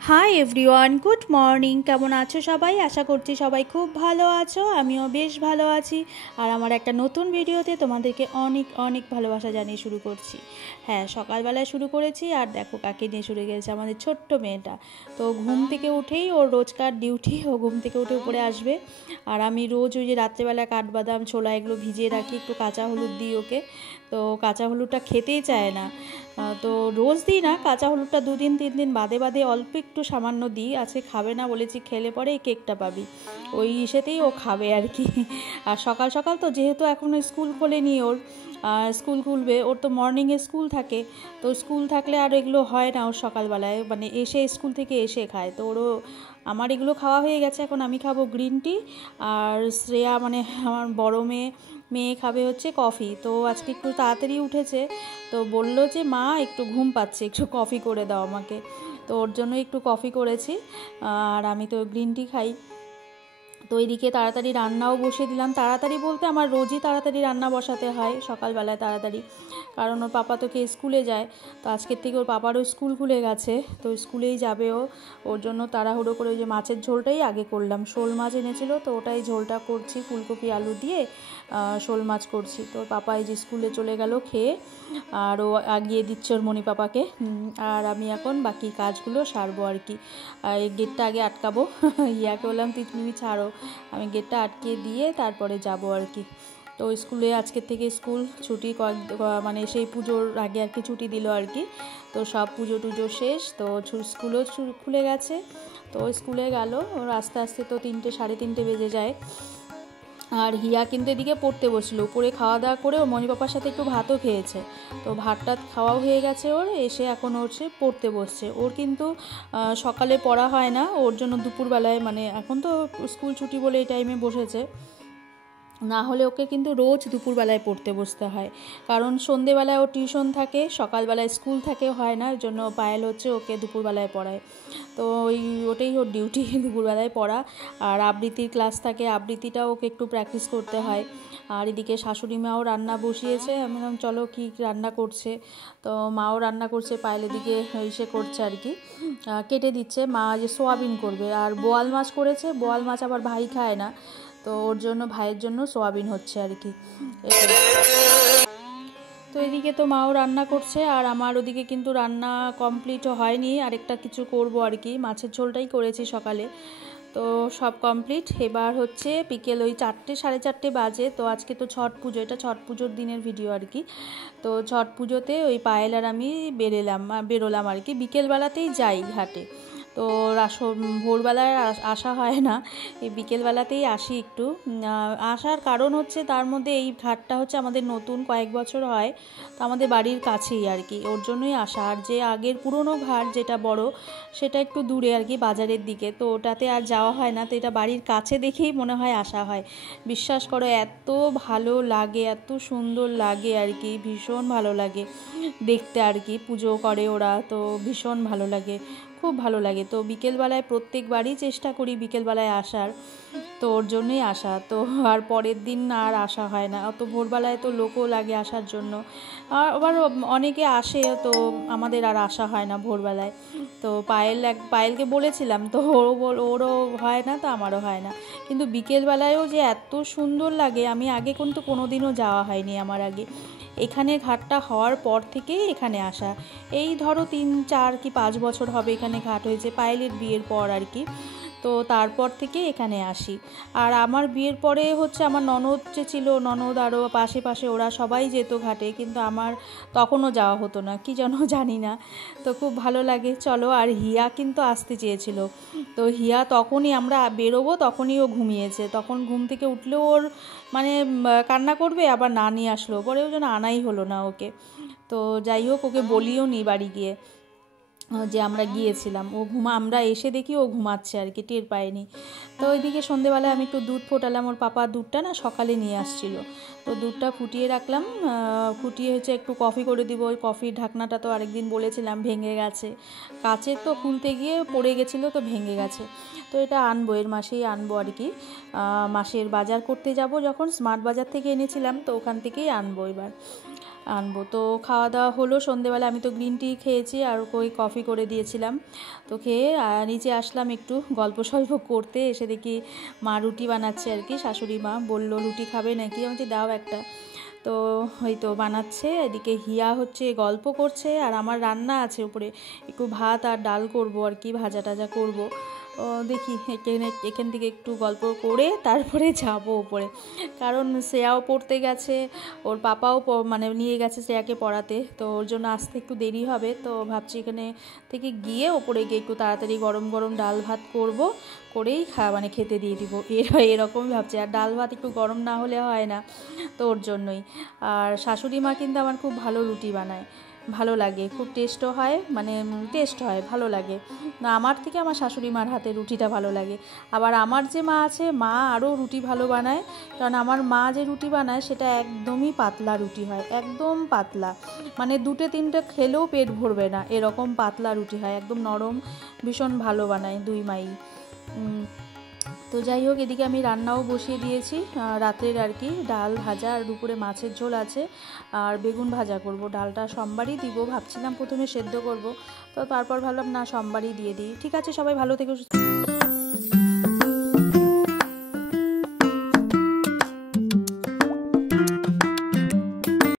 Hi everyone, good morning. কেমন আছো সবাই? আশা করছি সবাই খুব ভালো আছো। আমিও বেশ ভালো আছি। আর আমার একটা নতুন ভিডিওতে তোমাদেরকে অনেক অনেক ভালোবাসা জানিয়ে শুরু করছি। হ্যাঁ, সকালবেলায় শুরু করেছি। আর দেখো কাকে নিয়ে শুরু গেছে, আমাদের ছোট্ট মেয়েটা। তো ঘুম থেকে উঠেই ওর রোজকার ডিউটি, ও ঘুম থেকে উঠে উপরে আসবে। আর আমি রোজ ওই যে রাত্রেবেলা কাঠবাদাম ছোলা এগুলো ভিজিয়ে রাখি একটু কাঁচা হলুদ দিই ওকে। তো কাঁচা হলুদটা খেতেই চায় না। তো রোজ দিই না, কাঁচা হলুদটা 2-3 দিন বাদে বাদে অল্প একটু সামান্য দিই। আজকে খাবে না, বলেছি খেলে পরে এই কেকটা পাবি, ওই ইসেতেই ও খাবে আর কি। আর সকাল সকাল তো যেহেতু এখনও স্কুল খোলেনি ওর, স্কুল খুলবে ওর, তো মর্নিংয়ে স্কুল থাকে। তো স্কুল থাকলে আর এগুলো হয় না ওর সকালবেলায়, মানে এসে স্কুল থেকে এসে খায়। তো ওরও আমার এগুলো খাওয়া হয়ে গেছে। এখন আমি খাবো গ্রিন টি, আর শ্রেয়া মানে আমার বড় মেয়ে খাবে হচ্ছে কফি। তো আজকে একটু তাড়াতাড়ি উঠেছে, তো বললো যে মা একটু ঘুম পাচ্ছে, একটু কফি করে দাও আমাকে। তো ওর জন্য একটু কফি করেছি, আর আমি তো গ্রিন টি খাই। তো এইদিকে তাড়াতাড়ি রান্নাও বসিয়ে দিলাম। তাড়াতাড়ি বলতে আমার রোজই তাড়াতাড়ি রান্না বসাতে হয় সকালবেলায় তাড়াতাড়ি, কারণ ওর পাপা তোকে স্কুলে যায়। তো আজকের থেকে ওর পাপারও স্কুল খুলে গেছে, তো স্কুলেই যাবে ও। ওর জন্য তাড়াহুড়ো করে ওই যে মাছের ঝোলটাই আগে করলাম। শোল মাছ এনেছিল, তো ওটাই ঝোলটা করছি, ফুলকপি আলু দিয়ে শোল মাছ করছি। তো পাপা এই যে স্কুলে চলে গেল খেয়ে, আর ও আগিয়ে দিচ্ছে ওর মণি পাপাকে। আর আমি এখন বাকি কাজগুলো সারবো আর কি। এই গেটটা আগে আটকাবো। ইয়াকে বললাম তুমি ছাড়ো, আমি গেটটা আটকে দিয়ে তারপরে যাব আর কি। তো স্কুলে আজকের থেকে স্কুল ছুটি, মানে সেই পুজোর আগে আর কি ছুটি দিল আর কি। তো সব পুজো টুজো শেষ, তো স্কুলও খুলে গেছে। তো স্কুলে গেল ওর আস্তে আস্তে, তো 3-3:30 বেজে যায়। আর হিয়া কিন্তু এদিকে পড়তে বসলো, উপরে খাওয়া দাওয়া করে ওর মনি পাপার সাথে একটু ভাতও খেয়েছে। তো ভাতটা খাওয়াও হয়ে গেছে ওর, এসে এখন ওর সে পড়তে বসছে। ওর কিন্তু সকালে পড়া হয় না, ওর জন্য দুপুরবেলায়, মানে এখন তো স্কুল ছুটি বলে এই টাইমে বসেছে, না হলে ওকে কিন্তু রোজ দুপুরবেলায় পড়তে বসতে হয়। কারণ সন্ধেবেলায় ও টিউশন থাকে, সকালবেলায় স্কুল থাকে, হয় না, ওই জন্য পায়েল হচ্ছে ওকে দুপুরবেলায় পড়ায়। তো ওটাই ওর ডিউটি, দুপুরবেলায় পড়া। আর আবৃত্তির ক্লাস থাকে, আবৃত্তিটাও ওকে একটু প্র্যাকটিস করতে হয়। আর এদিকে শাশুড়ি মাও রান্না বসিয়েছে। আমি বললাম চলো কী রান্না করছে। তো মাও রান্না করছে, পায়েল এদিকে ইসে করছে আর কি, কেটে দিচ্ছে। মা যে সোয়াবিন করবে, আর বোয়াল মাছ করেছে। বোয়াল মাছ আবার ভাই খায় না, তো ওর জন্য, ভাইয়ের জন্য সোয়াবিন হচ্ছে আর কি। তো এদিকে তো মাও রান্না করছে, আর আমার ওদিকে কিন্তু রান্না কমপ্লিটও হয়নি, আরেকটা কিছু করব আর কি। মাছের ঝোলটাই করেছি সকালে, তো সব কমপ্লিট। এবার হচ্ছে বিকেল ওই 4-4:30 বাজে। তো আজকে তো ছট পুজো, এটা ছট পুজোর দিনের ভিডিও আর কি। তো ছট পুজোতে ওই পায়েল আর আমি বেরোলাম আর কি। বিকেলবেলাতেই যাই ঘাটে, তো ভোরবেলায় আসা হয় না, এই বিকেলবেলাতেই আসি একটু। আসার কারণ হচ্ছে, তার মধ্যে এই ঘাটটা হচ্ছে আমাদের নতুন, কয়েক বছর হয়, তো আমাদের বাড়ির কাছেই আর কি, ওর জন্যই আসা। আর যে আগের পুরনো ঘাট যেটা বড়, সেটা একটু দূরে আর কি, বাজারের দিকে, তো ওটাতে আর যাওয়া হয় না। তো এটা বাড়ির কাছে দেখেই মনে হয় আসা হয়। বিশ্বাস করো এত ভালো লাগে, এত সুন্দর লাগে আর কি, ভীষণ ভালো লাগে দেখতে আর কি। পুজো করে ওরা, তো ভীষণ ভালো লাগে, খুব ভালো লাগে। তো বিকেলবেলায় প্রত্যেকবারই চেষ্টা করি বিকেলবেলায় আসার, তো ওর জন্যই আসা। তো আর পরের দিন আর আসা হয় না, অত ভোরবেলায় তো লোকও লাগে আসার জন্য। আর আবার অনেকে আসে, তো আমাদের আর আসা হয় না ভোরবেলায়। তো পায়েলকে বলেছিলাম, তো ওরও হয় না, তো আমারও হয় না। কিন্তু বিকেলবেলায়ও যে এত সুন্দর লাগে, আমি আগে কিন্তু কোনোদিনও যাওয়া হয়নি আমার আগে। এখানে ঘাটটা হওয়ার পর থেকেই এখানে আসা। এই ধরো 3-4 কি 5 বছর হবে এখানে ঘাট হয়েছে, পায়েলের বিয়ের পর আর কি। তো তারপর থেকে এখানে আসি। আর আমার বিয়ের পরে হচ্ছে আমার ননদ যে ছিল, ননদ আরও পাশে ওরা সবাই যেত ঘাটে, কিন্তু আমার তখনও যাওয়া হতো না, কি যেন জানি না। তো খুব ভালো লাগে। চলো, আর হিয়া কিন্তু আসতে চেয়েছিল, তো হিয়া তখনই আমরা বেরোবো তখনই ও ঘুমিয়েছে। তখন ঘুম থেকে উঠলেও ওর মানে কান্না করবে, আবার না নিয়ে আসলো, পরে ও যেন আনাই হলো না ওকে। তো যাই হোক, ওকে বলিও নি বাড়ি গিয়ে যে আমরা গিয়েছিলাম। আমরা এসে দেখি ও ঘুমাচ্ছে আর কি, টের পায়নি। তো ওইদিকে সন্ধেবেলায় আমি একটু দুধ ফোটালাম, ওর পাপা দুধটা না সকালে নিয়ে আসছিল, তো দুধটা ফুটিয়ে রাখলাম। ফুটিয়ে হচ্ছে একটু কফি করে দিব। ওই কফির ঢাকনাটা তো আরেকদিন বলেছিলাম ভেঙে গেছে, কাচের, তো খুলতে গিয়ে পড়ে গেছিলো, তো ভেঙে গেছে। তো এটা আনবো, এর মাসেই আনবো আর কি। মাসের বাজার করতে যাব যখন, স্মার্ট বাজার থেকে এনেছিলাম, তো ওখান থেকেই আনবো এবার। আনবো। তো খাওয়া দাওয়া হলো সন্ধেবেলা, আমি তো গ্রিন টি খেয়েছি আর ওই কফি করে দিয়েছিলাম। তো খেয়ে নিচে আসলাম একটু গল্প সল্প করতে, এসে দেখি মা রুটি বানাচ্ছে আর কি। শাশুড়ি মা বললো রুটি খাবে নাকি, আমি দাও একটা। তো হয়তো বানাচ্ছে, এদিকে হিয়া হচ্ছে গল্প করছে, আর আমার রান্না আছে উপরে, একটু ভাত আর ডাল করব আর কি, ভাজা টাজা করবো। দেখি এখান থেকে একটু গল্প করে তারপরে যাব উপরে, কারণ শ্রেয়াও পড়তে গেছে, ওর পাপাও মানে নিয়ে গেছে শ্রেয়াকে পড়াতে, তো ওর জন্য আসতে একটু দেরি হবে। তো ভাবছি এখানে থেকে গিয়ে ওপরে গিয়ে একটু তাড়াতাড়ি গরম গরম ডাল ভাত করব, করেই মানে খেতে দিয়ে দিব, এরকমই ভাবছি। আর ডাল ভাত একটু গরম না হলে হয় না, তো ওর জন্যই। আর শাশুড়ি মা কিন্তু আমার খুব ভালো রুটি বানায়, ভালো লাগে, খুব টেস্টও হয়, মানে টেস্ট হয়, ভালো লাগে। না, আমার থেকে আমার শাশুড়ি মার হাতে রুটিটা ভালো লাগে। আবার আমার যে মা আছে, মা আরও রুটি ভালো বানায়, কারণ আমার মা যে রুটি বানায় সেটা একদমই পাতলা রুটি হয়, একদম পাতলা, মানে দুটো তিনটে খেলেও পেট ভরবে না, এরকম পাতলা রুটি হয়, একদম নরম, ভীষণ ভালো বানায় দুই মাই। তো যাই হোক, এদিকে আমি রান্নাও বসিয়ে দিয়েছি রাতের আর কি, ডাল ভাজা আর দুপুরে মাছের ঝোল আছে, আর বেগুন ভাজা করব। ডালটা সোমবারই দিব ভাবছিলাম, প্রথমে সেদ্ধ করব, তো তারপর ভাবলাম না সোমবারই দিয়ে দিই। ঠিক আছে, সবাই ভালো থেকো।